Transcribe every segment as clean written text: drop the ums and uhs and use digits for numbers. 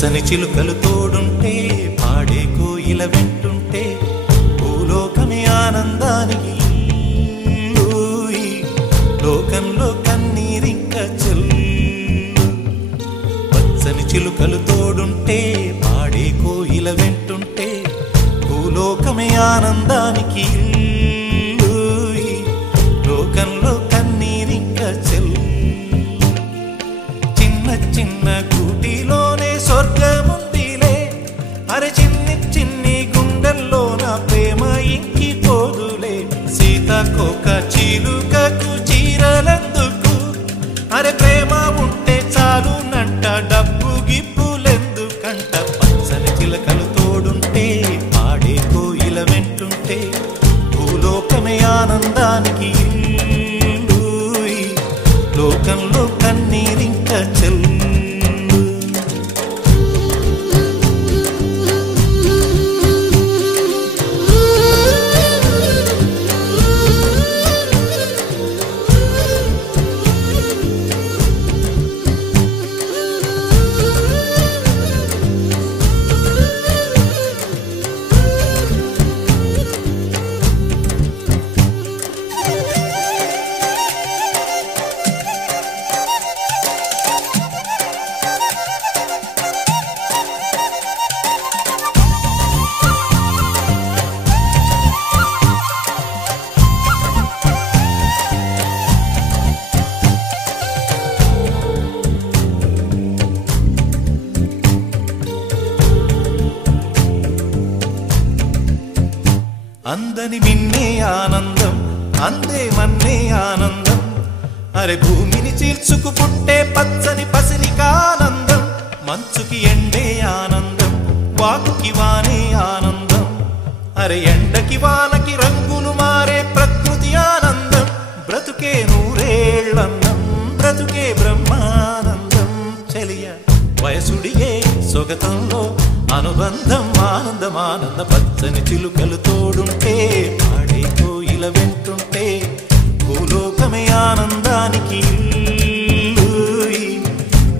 పచ్చని చిలుకలు తోడుంటే పాడే కోయిల వెంటుంటే భూలోకమే ఆనందానికి లోకంలో కన్నీరింక చెల్లు పచ్చని చిలుకలు తోడుంటే పాడే కోయిల వెంటుంటే భూలోకమే ఆనందానికి లోకంలో కన్నీరింక చెల్లు చిన్న చిన్న గూటిలోనే స్వర్గముందిలే అరే చిన్ని చిన్ని గుండెల్లో నా ప్రేమ ఇంకి పోదులే సీతాకోక చిలుకకు చీరలెందుకు అరే ప్రేమ ఉంటే చాలు నంట డబ్బు గిప్పులెందుకంట పచ్చని చిలకలు తోడుంటే పాడే కోయిల వెంటుంటే భూలోకమే ఆనందానికి లోకంలో కన్నీరింక చెల్లు అందని మిన్నే ఆనందం అందే మన్నే ఆనందం అరే భూమిని చీల్చుకు పుట్టే పచ్చని పసిరికానందం మంచుకి ఎండే ఆనందం వాకుకి వానే ఆనందం అరే ఎండకి వానకి రంగులు మారే ప్రకృతి ఆనందం బ్రతుకే నూరేళ్లన్నం బ్రతుకే బ్రహ్మానందం చెలియ వయసుడిగే సొగతంలో అనుబంధం ఆనందం ఆనంద పచ్చని చిలుకలు తోడుంటే పాడే కోయిల వెంటుంటే భూలోకమే ఆనందానికి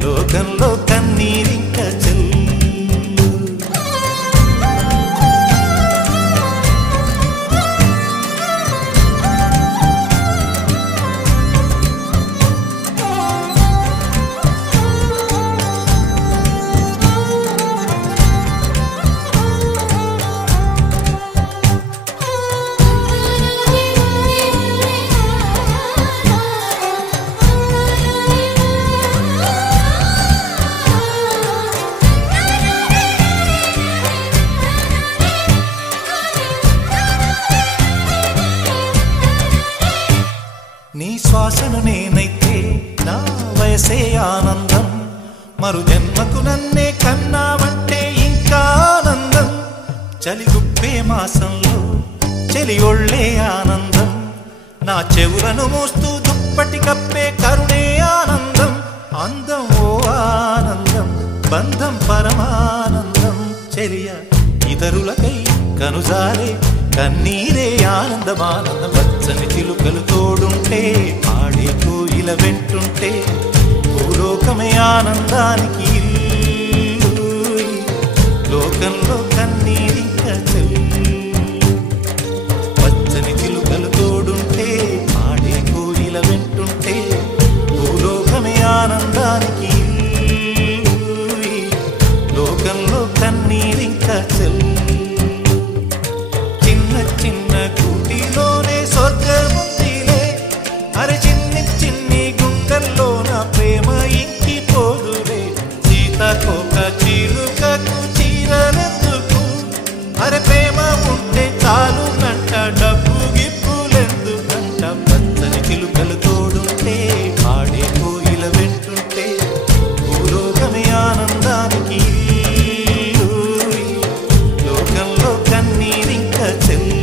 లోకంలో కన్నీరింక చెల్లు నీ శ్వాసను నేనైతే నా వయసే ఆనందం మరు జన్మకు నన్నే కన్నావంటే ఇంకా ఆనందం చలిగుప్పే మాసంలో చెలి ఒళ్ళే ఆనందం నా చెవులను మోస్తూ దుప్పటి కప్పే కరుణే ఆనందం అందం ఓ ఆనందం బంధం పరమానందం చెలియ ఇతరులకై కనుజారే కన్నీరే ఆనందమానందం పచ్చని చిలుకలు తోడుంటే పాడే కోయిల వెంటుంటే భూలోకమే ఆనందానికి లోకంలో కన్నీరింక చెల్లు పచ్చని చిలుకలు తోడుంటే పాడే కోయిల వెంటుంటే భూలోకమే ఆనందానికి లోకంలో కన్నీరింక చెల్లు చిన్న గూటిలోనే స్వర్గముందిలే అరే చిన్ని చిన్ని గుండెల్లో నా ప్రేమ ఇంకి పోదులే సీతాకోక చిలుకకు చీరలెందుకు అరే ప్రేమ ఉంటే చాలు నంట డబ్బు గిప్పులెందుకంట పచ్చని చిలుకలు తోడుంటే పాడే కోయిల వెంటుంటే భూలోకమే ఆనందానికి లోకంలో కన్నీరింక చెల్లు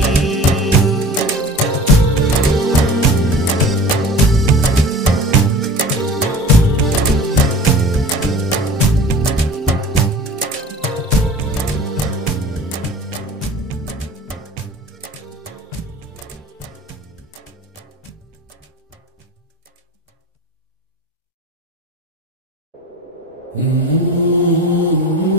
Mm-hmm.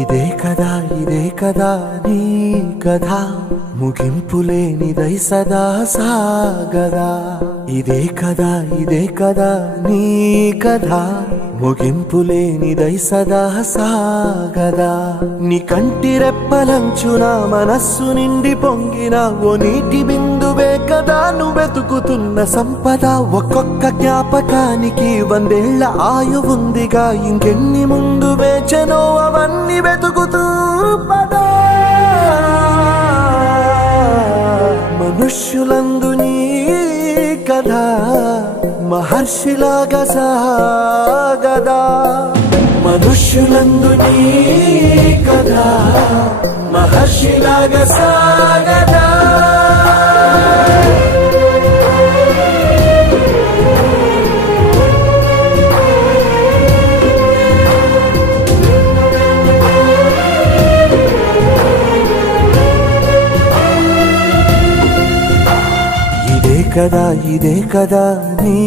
ఇదే కదా నీ కథ ముగింపులేనిదై సదా సాగదా. ఇదే కదా నీ కథ ముగింపులేనిదై సదా సాగదా. నీ కంటి రెప్పలంచున మనస్సు నిండి పొంగిన ఓ నీటి బిందువే కదా నువ్వెతుకుతున్న సంపద. ఒక్కొక్క జ్ఞాపకానికి 100 ఏళ్ల ఆయువుందిగా, ఇంకెన్ని ముందు వేచనో అవన్నీ వెతుకుతూ పదా. మనుష్యులందు నీ కథ మహర్షిలాగా సాగదా. మనుష్యులందు నీ కథ మహర్షిలాగా సాగదా. ఇదే కదా నీ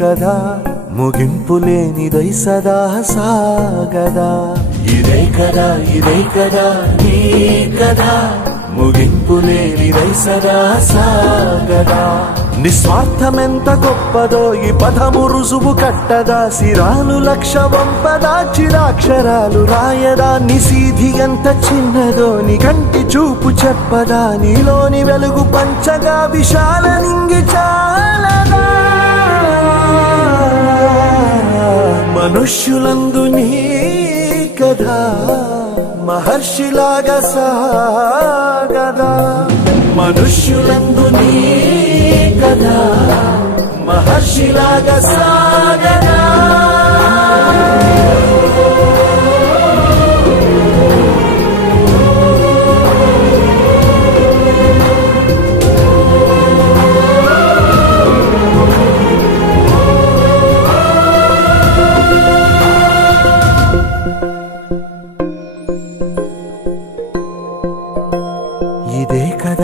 కథ ముగింపులేనిదై సదా సాగదా. ఇదే కదా నీ కథ ముగింపులేనిదై సదా సాగదా. నిస్వార్థమెంత గొప్పదో ఈ పదము రుజువు కట్టదా. సిరాలు 1,00,000 వంపదా, చిరాక్షరాలు రాయదా. నిశీధి ఎంత చిన్నదో నీ కంటి చూపు చెప్పదా. నీలోని వెలుగు పంచగా విశాల నింగి చాలదా. మనుష్యులందు నీ కథ మహర్షిలాగా సాగదా. మనుష్యులందు నీ కథ మహర్షిలాగా సాగదా.